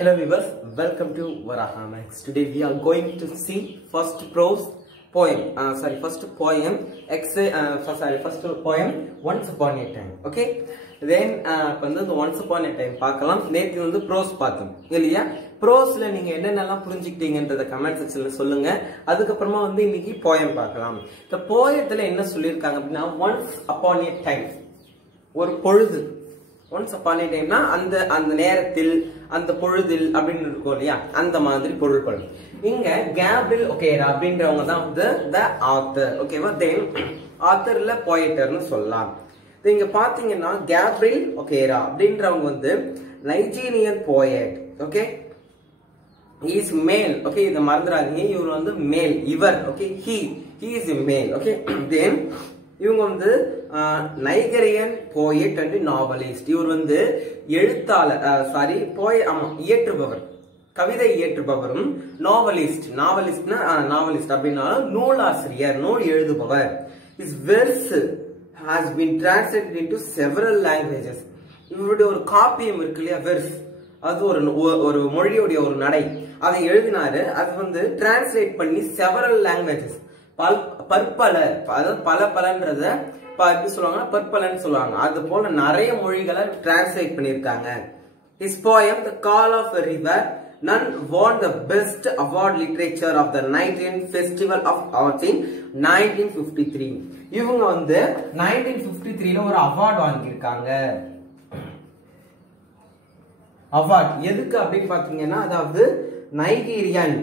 Hello viewers, welcome to Varahamax. Today we are going to see first poem, first poem, Once Upon a Time. Okay, then Once Upon a Time பார்க்கலாம். நேத்து வந்து prose பார்த்தோம் இல்லையா? Proseல நீங்க என்னென்னலாம் புரிஞ்சிக்கிட்டீங்கன்றத comment செக்ஷன்ல சொல்லுங்க. அதுக்கு அப்புறமா வந்து இன்னைக்கு poem பார்க்கலாம். இந்த poemத்துல என்ன சொல்லிருக்காங்க அப்படினா once upon a time, ஒரு பொழுது. Once upon a time na அந்த நேரத்தில் அந்த பொழுதில் அப்படினு இருக்கும் இல்லையா, அந்த மாதிரி பொருள்படும். இங்க கேப்ரியல் ஒகேரா அப்படின்றவங்க தான் the author. ஓகேவா? then authorல poeterனு சொல்லலாம். இங்க பாத்தீங்கன்னா கேப்ரியல் ஒகேரா அப்படின்றவங்க வந்து Nigerian poet. Okay, he is male. Okay, இத மறந்துடாதீங்க, இவர் வந்து மேல், இவர். Okay, he is a male. Okay, then இவங்க வந்து நைஜீரியன் போயட் அண்ட் நாவலிஸ்ட். இவர் வந்து எழுத்தாளர், இயற்றுபவர், கவிதை இயற்றுபவரும் நாவலிஸ்ட் அப்படின்னா நூலாசிரியர், நூல் எழுதுபவர். His verse has been translated into several languages. இவருடைய ஒரு காப்பியம் இருக்கு இல்லையா, வெர்ஸ், அது ஒரு மொழியுடைய ஒரு நடை, அதை எழுதினாரு. அது வந்து டிரான்ஸ்லேட் பண்ணி several languages, பற்பல, அதாவது பலன்றத எப்படி சொல்லுவாங்க, பற்பலன்னு சொல்லுவாங்க. அது போல நிறைய மொழிகளை டிரான்ஸ்லேட் பண்ணிருக்காங்க. His poem The Call of a River None won the best award literature of the 19th Festival of Arts in 1953. இவங்க வந்து 1953ல ஒரு அவார்ட் வாங்கியிருக்காங்க. அவார்ட் எதுக்கு அப்படின்னு பாத்தீங்கன்னா, அதாவது Nigerian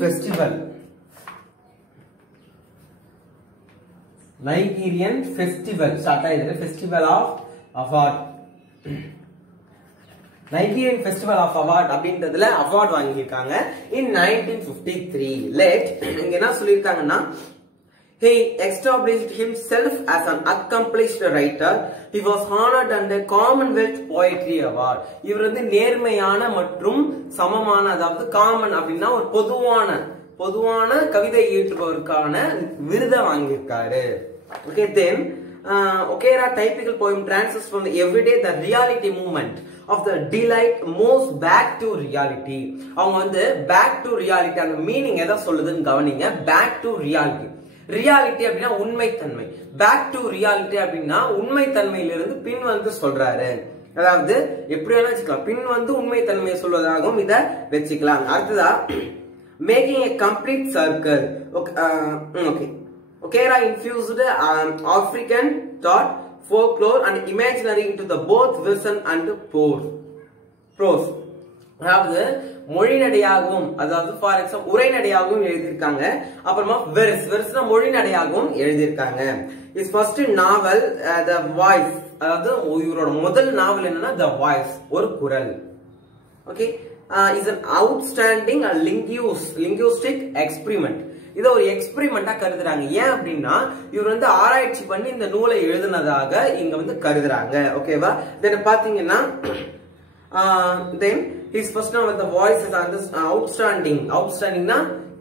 festival, Nigerian festival start ஆயிடுது, festival of award, Nigerian festival of award அப்படின்றதுல அவார்ட் வாங்கியிருக்காங்க in 1953. இங்க என்ன சொல்லியிருக்காங்கன்னா, he established himself as an accomplished writer. He was honored under Commonwealth Poetry Award. இவர் வந்து நேர்மையான மற்றும் சமமான, அதாவது காமன் அப்படின்னா ஒரு பொதுவான கவிதை இயற்றுபவருக்கான விருதை வாங்கியிருக்காரு. Okay, then Okera typical poem transfers from the everyday the reality movement of the delight moves back to reality. அவங்க வந்து back to reality அந்த மீனிங் எதை சொல்லுதுன்னு கவனிங்க. back to reality, ரியாலிட்டி அப்படின்னா உண்மைத்தன்மை, பேக் டு ரியாலிட்டி அப்படின்னா உண்மைத்தன்மையிலிருந்து பின் வந்து சொல்றாரு. அதாவது எப்படி வேணா வச்சுக்கலாம், பின் வந்து உண்மைத்தன்மையை சொல்வதாகவும் இதை வச்சுக்கலாம். அடுத்ததா making a complete circle. Okay, Okera infused African thought, folklore and imaginary into the both version and prose. அதாவது மொழிநடையாகவும், அதாவது ஃபார் எக்ஸாம்பிள் உரைநடையாகவும் எழுதியிருக்காங்க. அப்புறமா வெர்ஸ்னா மொழிநடையாகவும் எழுதியிருக்காங்க. Is first novel the voice, அதாவது இவரோட முதல் நாவல் என்னன்னா த வாய்ஸ், ஒரு குரல். Okay, is an outstanding linguistic experiment. இத ஒரு எக்ஸ்பெரிமெண்டா கருதுறாங்க. ஏன் அப்படின்னா இவர் வந்து ஆராய்ச்சி பண்ணி இந்த நூலை எழுதுனதாக இங்க வந்து கருதுறாங்க. ஓகேவா? தென் பாத்தீங்கன்னா then his first novel the voice is outstandingனா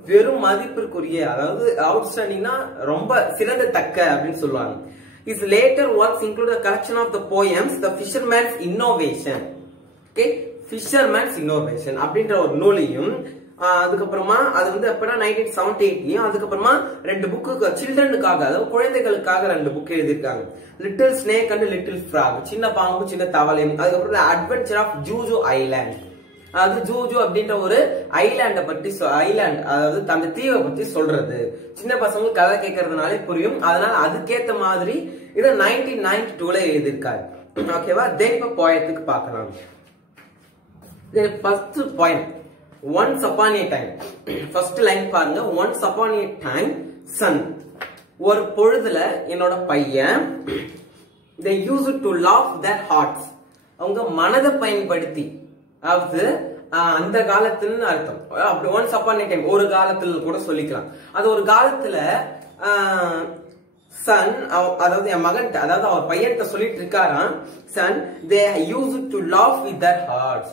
வெறும் மதிப்பிற்குரிய, அதாவது outstandingனா ரொம்ப சிறந்ததக்க அப்படின்னு சொல்லுவாங்க. His later works include a collection of the poems The Fisherman's Innovation. Okay, Fisherman's Innovation அப்படின்ற ஒரு நூலையும், அதுக்கப்புறமா அது வந்து எப்பனா 1978லயும், அதுக்கப்புறமா ரெண்டு புக்கு சில்ட்ரனுக்காக, அதாவது குழந்தைகளுக்காக ரெண்டு புக் எழுதியிருக்காங்க. Little snake and little frock, சின்ன பாம்பு சின்ன தவளை. அதுக்கப்புறம் அட்வென்ச்சர் ஆஃப் ஜூஜு ஐலாண்ட், அதாவது ஜூஜு அப்படின்ற ஒரு ஐலாண்ட பத்தி, அதாவது அந்த தீவை பத்தி சொல்றது. சின்ன பசங்க கதை கேட்கறதுனாலே புரியும், அதனால அதுக்கேத்த மாதிரி இதை 1992ல எழுதியிருக்காரு. ஓகேவா? தென் இப்ப போயத்துக்கு பார்க்கலாம். First poem Once upon a time. First line பாருங்க, Once upon a time son. ஒரு பொழுதுல என்னோட பையன், they used to laugh their hearts. அவங்க மனதை பயன்படுத்தி, அதாவது அந்த காலத்துன்னு அர்த்தம். அப்படி once upon a time ஒரு காலத்துல கூட சொல்லிக்கலாம். அது ஒரு காலத்துல son, அதாவது என் மகன், அதாவது அவர் பையன்கிட்ட சொல்லிட்டு இருக்காராம், son they used to laugh with their hearts.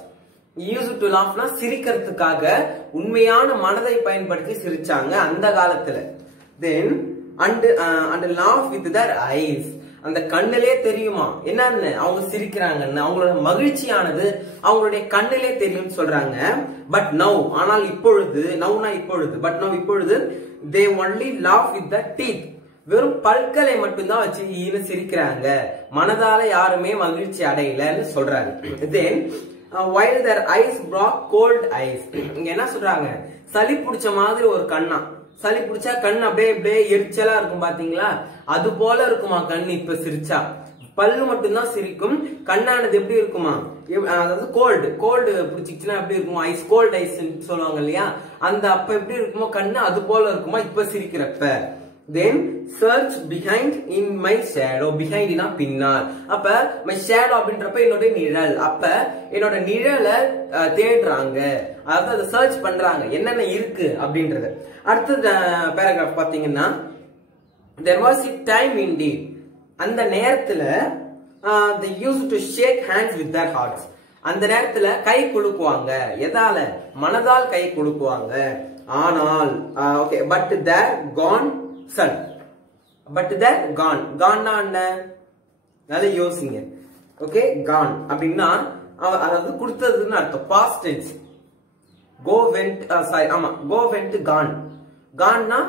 Used to laughனா சிரிக்கிறதுக்காக உண்மையான மனதை பயன்படுத்தி சிரிச்சாங்க அந்த காலத்துல. Then and laugh with their eyes, அந்த கண்ணிலே தெரியுமா என்னன்னு அவங்க சிரிக்கிறாங்கன்னு, அவங்களோட மகிழ்ச்சியானது அவங்களுடைய கண்ணிலே தெரியும் சொல்றாங்க. பட் நவ் ஆனால் இப்பொழுது, நவ்னா இப்பொழுது, பட் நவ் இப்பொழுது they only laugh with the teeth, வெறும் பல்களை மட்டும்தான் வச்சு ஈனு சிரிக்கிறாங்க, மனதால யாருமே மகிழ்ச்சி அடையலன்னு சொல்றாங்க. தென் while their eyes brought cold eyes, இங்க என்ன சொல்றாங்க, சளி பிடிச்ச மாதிரி ஒரு கண்ணா, சளி பிடிச்சா கண் அப்படியே அப்படியே எரிச்சலா இருக்கும் பாத்தீங்களா, அது போல இருக்குமா கண் இப்ப சிரிச்சா, பல்லு மட்டும்தான் சிரிக்கும், கண்ணானது எப்படி இருக்குமா, அதாவது கோல்டு பிடிச்சிச்சுன்னா எப்படி இருக்குமா, ஐஸ் கோல்ட் ஐஸ் சொல்லுவாங்க இல்லையா, அந்த அப்ப எப்படி இருக்குமோ கண்ணு அது போல இருக்குமா இப்ப சிரிக்கிறப்ப. then search behind in my shadow, behind னா பின்னால், அப்ப my shadow அப்படின்றப்ப என்னோட நிழல், அப்ப என்னோட நிழலை தேடுறாங்க, அதாவது அதை சர்ச் பண்றாங்க என்னென்ன இருக்கு அப்படின்றது. அடுத்த பேராகிராஃப் பாத்தீங்கன்னா there was a time indeed, அந்த நேரத்துல they used to shake hands with their hearts, அந்த நேரத்துல கை குலுக்குவாங்க, எதால, மனதால் கை குலுக்குவாங்க. ஆனால் okay, but they're gone son, but they're gone, gone என்ன, நல்லா யோசிங்க. ஓகே, gone அப்படின்னா அதாவது கொடுத்ததுன்னு அர்த்தம், past tense. go went sorry ஆமா, go went gone, gone னா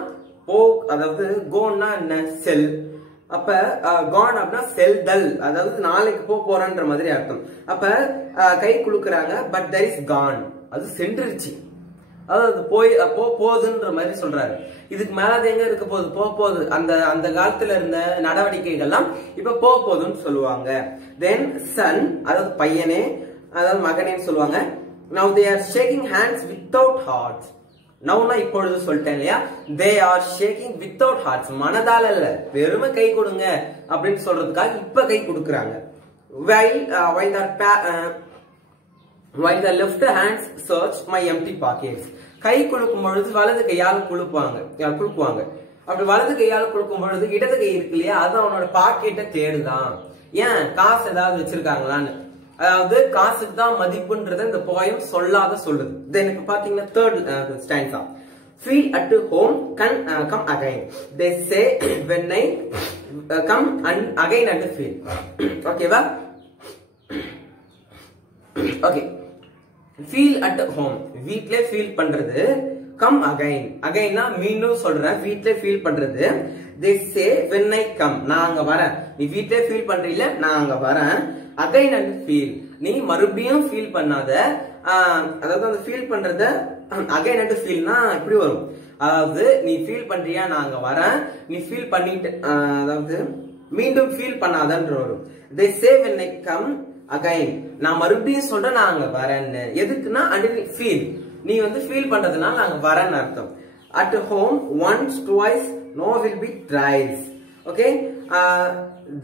போ, அதாவது go னா என்ன, செல், அப்ப gone அப்படின்னா செல்தல், அதாவது நாளைக்கு போறன்ற மாதிரி அர்த்தம். அப்ப கை குலுக்குறாங்க, பட் there is gone, அது சென்றுருச்சு, அதாவது போகுதுன்ற மாதிரி சொல்றாரு. இதுக்கு மேல அது எங்க இருக்க போகுது, போகுது, அந்த காலத்துல இருந்த நடவடிக்கைகள்லாம் இப்ப போகுதுன்னு சொல்லுவாங்க. தென் சன், அதாவது பையனே, அதாவது மகனேன்னு சொல்லுவாங்க. now they are shaking hands without hearts, நவுனா இப்பொழுது சொல்லிட்டேன் இல்லையா, they are shaking without hearts, மனதால இல்ல, வெறுமை கை கொடுங்க அப்படின்னு சொல்றதுக்காக இப்ப கை கொடுக்கறாங்க. while the left hands search my empty pockets, கை குலுக்கும் பொழுது வலது கையால குலுக்குவாங்க, அப்படி வலது கையால குலுக்கும் பொழுது இடது கை இருக்கு இல்லையா, அது அவனோட பாக்கெட்டை தேடுதான், ஏன் காசு ஏதாவது வச்சிருக்காங்களான்னு, அதாவது காசுக்கு தான் மதிப்புன்றத இந்த போயம் சொல்லாத சொல்லுது. தென் இப்ப பாத்தீங்கன்னா third stanza, feel at home, come again, they say when I come and again and feel. ஓகேவா, ஓகே, feel at home, வீட்ல ஃபீல் பண்றது, come again, againனா மீண்டும் சொல்றேன், வீட்ல ஃபீல் பண்றது. they say when I come, நான் அங்க வரேன், நீ வீட்ல ஃபீல் பண்றீல, நான் அங்க வரேன். again and feel, நீ மறுபடியும் ஃபீல் பண்ணாத, அதாவது அந்த ஃபீல் பண்றத again and feelனா இப்படி வரும், அதாவது நீ ஃபீல் பண்றியா, நான் அங்க வரேன், நீ ஃபீல் பண்ணிட்டு, அதாவது மீண்டும் ஃபீல் பண்ணாதன்ற வரும். they say when I come again, நான் மறுபடியும் சொல்றேன் நான் அங்க வரேன்னு, எதுக்குன்னா அண்ட் ஃபீல், நீ வந்து ஃபீல் பண்றதுனால நாங்க வரேன்னு அர்த்தம். at home once twice no will be thrice. okay,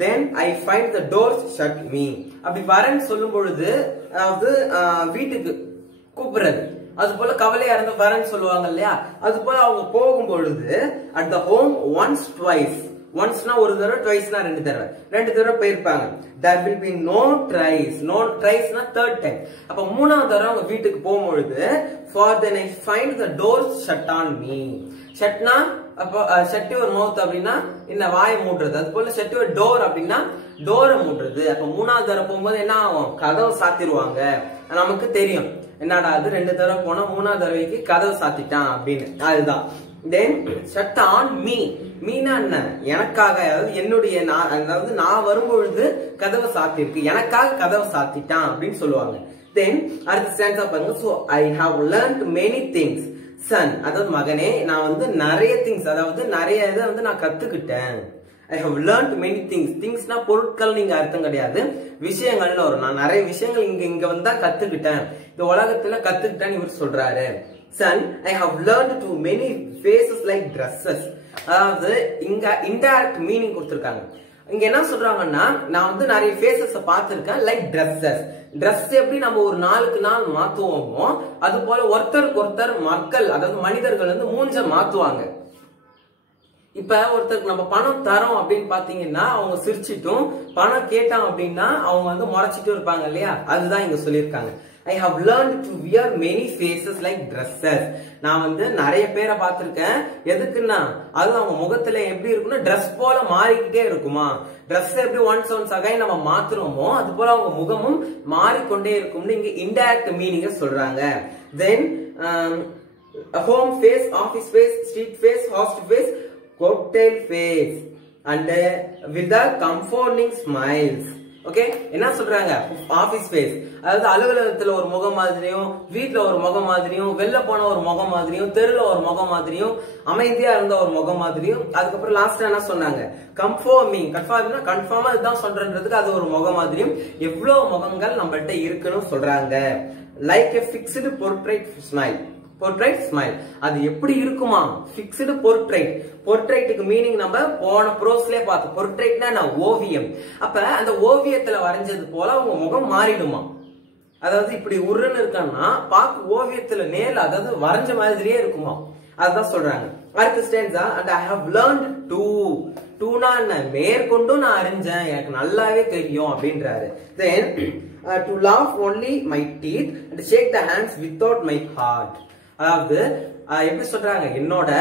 then I find the doors shut me, அப்படி வரேன்னு சொல்லும் பொழுது அதாவது வீட்டுக்கு கூப்பிடுறது, அது போல கவலையா இருந்து வரேன்னு சொல்லுவாங்க இல்லையா, அது போல அவங்க போகும் பொழுது at the home once twice, ஒன்ஸ்னா ஒரு தடவை, ட்வைஸ்னா ரெண்டு தடவை போயிருப்பாங்க. there will be no tries, no triesனா third time, அப்ப மூணாவது தடவை அவங்க வீட்டுக்கு போகும்பொழுது for then I find the doors shut on me, shutனா அப்ப shut your mouth அப்படின்னா இந்த வாயை மூடுறது, அது போல shut your door அப்படின்னா டோரை மூடுறது. அப்ப மூணாவது தடவை போகும்போது என்ன ஆகும், கதவை சாத்திடுவாங்க, நமக்கு தெரியும் என்னடா அது ரெண்டு தடவை போனா மூணாவது தடவைக்கு கதவை சாத்திட்டான் அப்படின்னு, அதுதான். தென் shut on me, மீனா என்ன, எனக்காக, அதாவது என்னுடைய, அதாவது நான் வரும்பொழுது கதவை சாத்திருக்கு, எனக்காக கதவை சாத்திட்டான் அப்படின்னு சொல்லுவாங்க. தென் அடுத்த ஸ்டான்ஸா பாருங்க, so I have learned many things son, அதாவது மகனே, நான் வந்து நிறைய திங்ஸ், அதாவது நிறைய இதை வந்து நான் கத்துக்கிட்டேன். I have learned many things, thingsனா பொருட்கள் நீங்க அர்த்தம் கிடையாது, விஷயங்கள்னு வரும், நான் நிறைய விஷயங்கள் இங்க வந்தா கத்துக்கிட்டேன், இந்த உலகத்துல கத்துக்கிட்டேன்னு இவர் சொல்றாரு. son, I have learned to many faces like dresses, அதாவது இங்க இன்டைரக்ட் மீனிங் கொடுத்திருக்காங்க. இங்க என்ன சொல்றாங்கன்னா, நான் வந்து நிறைய ஃபேஸஸ் பார்த்திருக்கேன் லைக் dresses, Dress எப்படி நம்ம ஒரு நாளுக்கு நாள் மாத்துவோமோ அது போல ஒருத்தருக்கு ஒருத்தர் மக்கள் அதாவது மனிதர்கள் வந்து மூஞ்ச மாத்துவாங்க. இப்ப ஒருத்தருக்கு நம்ம பணம் தரோம் அப்படின்னு பாத்தீங்கன்னா அவங்க சிரிச்சிட்டும், பணம் கேட்டான் அப்படின்னா அவங்க வந்து முறைச்சிட்டும் இருப்பாங்க இல்லையா, அதுதான் இங்க சொல்லியிருக்காங்க. I have learned to wear many faces like dresses. நான் வந்து நிறைய பேரை பார்த்திருக்கேன். எதுக்குன்னா அது அவங்க முகத்துல எப்படி இருக்குன்னா Dress போல மாறிக்கிட்டே இருக்குமா. Dress எப்படி once again நம்ம மாத்துறோமோ அது போல அவங்க முகமும் மாறிக்கொண்டே இருக்கும்னு இங்க indirect meaning சொல்றாங்க. Then home face, office face, street face, hostel face, cocktail face and with the comforting smiles. Okay, என்ன சொல்றாங்க? ஆபீஸ் ஃபேஸ், அதாவது அலுவலகத்துல ஒரு முகம் மாதிரியும், வீட்டுல ஒரு முகம் மாதிரியும், வெளில போன ஒரு முகம் மாதிரியும், தெருல ஒரு முகம் மாதிரியும், அமைதியா இருந்த ஒரு முகம் மாதிரியும், அதுக்கப்புறம் லாஸ்ட் என்ன சொன்னாங்க? கன்ஃபார்மா இதுதான் சொல்றதுக்கு அது ஒரு முகம் மாதிரியும் எவ்வளவு முகங்கள் நம்மள்ட்ட இருக்குன்னு சொல்றாங்க. Like a fixed portrait smile. Portrait smile அது எப்படி இருக்குமா? Fixed portrait. போர்ட்ரைட்டுக்கு மீனிங் நம்ம போன ப்ரோஸ்லயே பார்த்தோம். போர்ட்ரைட்னா ஓவியம். அப்ப அந்த ஓவியத்துல வரைஞ்சது போல அவங்க முகம் மாறிடுமா? அதாவது இப்படி உருன்னு இருக்கான்னா பாக்க ஓவியத்துல நேர்ல அதாவது வரைஞ்ச மாதிரியே இருக்குமா? அதுதான் சொல்றாங்க. அடுத்த stanza, and I have learned to. டூனா மேற்கொண்டு நான் அறிஞ்சேன், எனக்கு நல்லாவே தெரியும் அப்படின்றாரு. Then to laugh only my teeth and shake the hands without my heart. அதாவது எப்படி சொல்றாங்க? என்னோட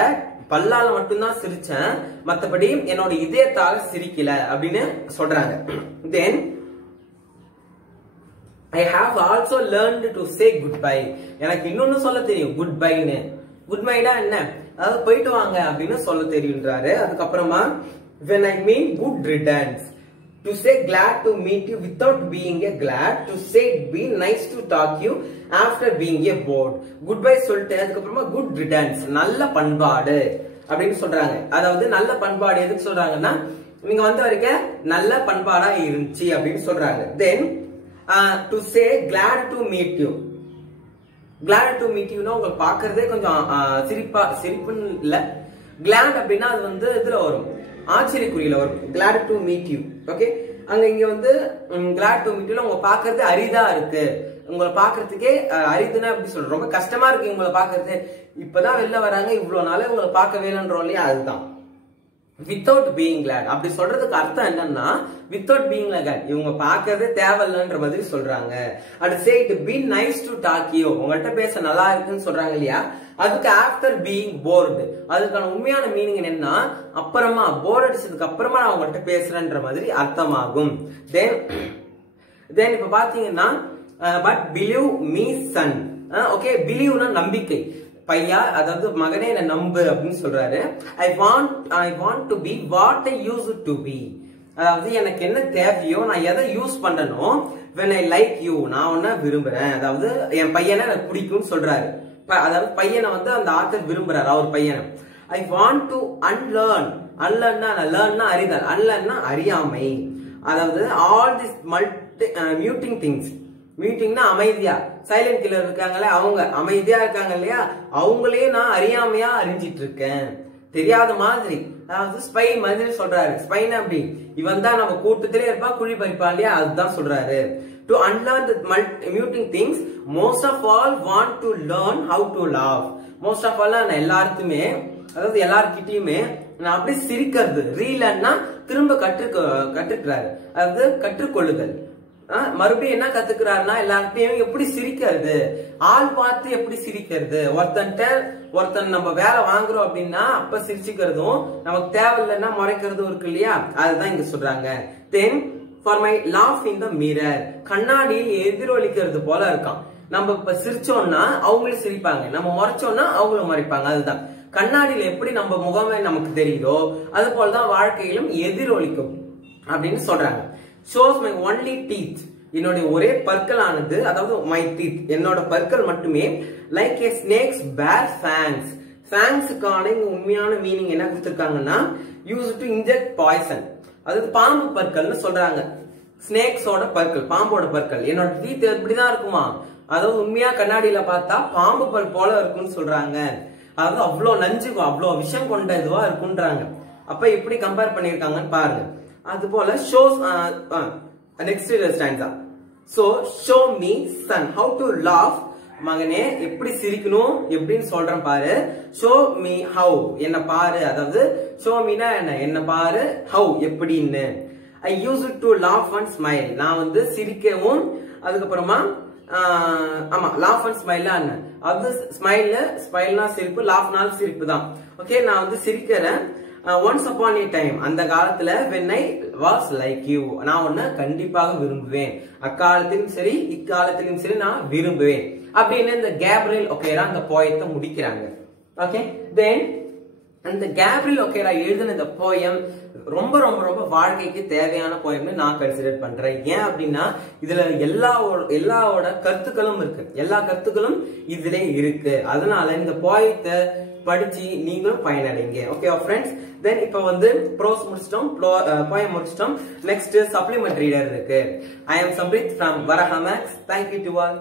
பல்லால மட்டும்தான் சிரிச்சேன், மத்தபடி என்னோட இதயத்தால சிரிக்கல அப்படின்னு சொல்றாங்க. Then I have also learned to say goodbye. எனக்கு இன்னொன்னு சொல்ல தெரியும், goodbye-ன்னு. goodbye-னா என்ன? அதாவது போயிட்டு வாங்க அப்படின்னு சொல்ல தெரியும்ன்றாரு. அதுக்கப்புறமா when I mean good riddance, to say glad to meet you without being a glad, to say be nice to talk you after being a bored. goodbye சொல்லிட்டு அதுக்கப்புறமா good riddance, நல்ல பண்பாடு அப்படின்னு சொல்றாங்க. அதாவது நல்ல பண்பாடு எதுக்கு சொல்றாங்கன்னா, நீங்க வந்த வரைக்கும் நல்ல பண்பாடா இருந்துச்சு அப்படின்னு சொல்றாங்க. Then to say glad to meet you. glad to meet you னா உங்களுக்கு பாக்குறதே கொஞ்சம் சிரிப்புன்னு இல்ல. glad அப்படின்னா அது வந்து இதுல வரும், ஆச்சரியக்குறியில வரும். glad to meet you. Okay, அங்க இங்க வந்து glad to meet you உங்க பாக்குறது அரிதா இருக்கு, உங்களை பாக்குறதுக்கே அரிதுன்னா எப்படி சொல்றோம், ரொம்ப கஷ்டமா இருக்கு உங்களை பாக்குறது, இப்பதான் வெளில வராங்க, இவ்வளவு நாளே உங்களை பார்க்கவே இல்லைன்றோம் இல்லையா, அதுதான் without being glad. அப்படி சொல்றதுக்கு அர்த்தம் என்னன்னா without being glad, இவங்க பாக்குறதே தேவையில்லைன்ற மாதிரி சொல்றாங்க. அடுத்து say it be nice to talk you, உங்கள்கிட்ட பேச நல்லா இருக்குன்னு சொல்றாங்க இல்லையா, அதுக்கு after being bored, அதுக்கான உண்மையான மீனிங் என்னன்னா அப்புறமா போர் அடிச்சதுக்கு அப்புறமா நான் உங்கள்கிட்ட பேசுறேன்ற மாதிரி அர்த்தமாகும். then இப்ப பாத்தீங்கன்னா but believe me son. Okay, பிலீவ்னா நம்பிக்கை, பையா அதாவது மகனே என்ன நம்பு அப்படின்னு சொல்றாரு. I want to be what I used to be. அதாவது எனக்கு என்ன தேவையோ நான் எதை யூஸ் பண்ணணும். when I like you, நான் உன்ன விரும்புறேன், அதாவது என் பையனை எனக்கு பிடிக்கும்னு சொல்றாரு. அதாவது பையனை வந்து அந்த ஆத்தர் விரும்புறாரு, அவர் பையனை. I want to unlearn. learnனா அறிதல், unlearnனா அறியாமை. அதாவது all these muting things. மீட்டிங்னா அமைதியா, சைலண்ட் கில்லர் இருக்காங்களே அவங்க அமைதியா இருக்காங்க இல்லையா, அவங்களே நான் அறியாமையா அறிஞ்சிட்டு இருக்கேன், தெரியாத மாதிரி. அதாவது ஸ்பை மாதிரி சொல்றாரு. ஸ்பைனா அப்படி இவன் தான் நம்ம கூட்டத்திலே இருப்பா, குழி பறிப்பான் இல்லையா, அதுதான் சொல்றாரு. To unlearn the muting things, most of all want to learn how to laugh. most of all நான் எல்லாருக்குமே, அதாவது எல்லார்கிட்டயுமே நான் அப்படி சிரிக்கிறது. ரீலன்னா திரும்ப கற்றுக்கிறாரு, அதாவது கற்றுக்கொள்ளுதல். மறுபடியும் என்ன கத்துக்கிறாருன்னா எல்லார்ட்டையும் எப்படி சிரிக்கிறது, ஆள் பார்த்து எப்படி சிரிக்கிறது. ஒருத்தன் நம்ம வேலை வாங்குறோம் அப்படின்னா அப்ப சிரிச்சுக்கிறதும், நமக்கு தேவையில்லைன்னா முறைக்கிறதும் இருக்கு இல்லையா, அதுதான் இங்க சொல்றாங்க. தென் for my laugh in the mirror, கண்ணாடியில் எதிரொலிக்கிறது போல இருக்கான். நம்ம இப்ப சிரிச்சோம்னா அவங்களும் சிரிப்பாங்க, நம்ம முறைச்சோம்னா அவங்களும் முறைப்பாங்க. அதுதான் கண்ணாடியில எப்படி நம்ம முகமே நமக்கு தெரியுதோ அது போலதான் வாழ்க்கையிலும் எதிரொலிக்கும் அப்படின்னு சொல்றாங்க. shows my only teeth, என்னுடைய ஒரே பற்கள் ஆனது, அதாவது my teeth என்னோட பற்கள் மட்டுமே, like a snake's bare fangs. fangsக்கான உண்மையான மீனிங் என்ன கொடுத்திருக்காங்கன்னா used to inject poison, அதாவது பாம்பு பற்கள்னு சொல்றாங்க. ஸ்னேக்ஸோட பற்கள், பாம்போட பற்கள். என்னோட டீத் எப்படிதான் இருக்குமா, அதாவது உண்மையா கண்ணாடியில பார்த்தா பாம்பு பல் போல இருக்கும்னு சொல்றாங்க. அதாவது அவ்வளவு நஞ்சுக்கும் அவ்வளவு விஷம் கொண்ட இதுவா இருக்குன்றாங்க. அப்ப எப்படி கம்பேர் பண்ணிருக்காங்கன்னு பாருங்க. அது போல shows next stanza. so show me son how to laugh, மகனே எப்படி சிரிக்கணும் எப்படின்னு சொல்றேன் பாரு. show me how, என்ன பாரு, அதாவது show meனா என்ன பாரு, how எப்படின்னு. I used to laugh and smile, நான் வந்து சிரிக்கவும் அதுக்கப்புறமா ஆமா லாஃப் அண்ட் ஸ்மைல் அது ஸ்மைல்னா சிரிப்பு, லாஃப்னாலும் சிரிப்பு தான். ஓகே, நான் வந்து சிரிக்கிறேன். ஒன்ஸ் அப்பான் ஏ டைம், அந்த காலத்துல when I was like you, நான் உன்னை கண்டிப்பாக விரும்புவேன், அக்காலத்திலும் சரி இக்காலத்திலும் சரி நான் விரும்புவேன் அப்படின்னு இந்த கேப்ரியல் ஒகேரா அந்த போயத்தை முடிக்கிறாங்க. ஓகே, தென் அந்த கேப்ரியல் ஒகேரா எழுதின இந்த போயம் ரொம்ப ரொம்ப ரொம்ப வாழ்க்கைக்கு தேவையான போயம்னு நான் கன்சிடர் பண்றேன். ஏன் அப்படின்னா இதுல எல்லாவோட கருத்துக்களும் இருக்கு, எல்லா கருத்துக்களும் இதுல இருக்கு. அதனால இந்த போயத்தை படிச்சு நீங்களும் பயனடைங்க. ஓகே ஃப்ரெண்ட்ஸ், தென் இப்போ வந்து ப்ரோஸ் முடிச்சிட்டோம், போயம் முடிச்சிட்டோம். நெக்ஸ்ட் சப்ளிமெண்ட் ரீடர் இருக்கு. I am Sambit from Varaha maths. Thank you to all.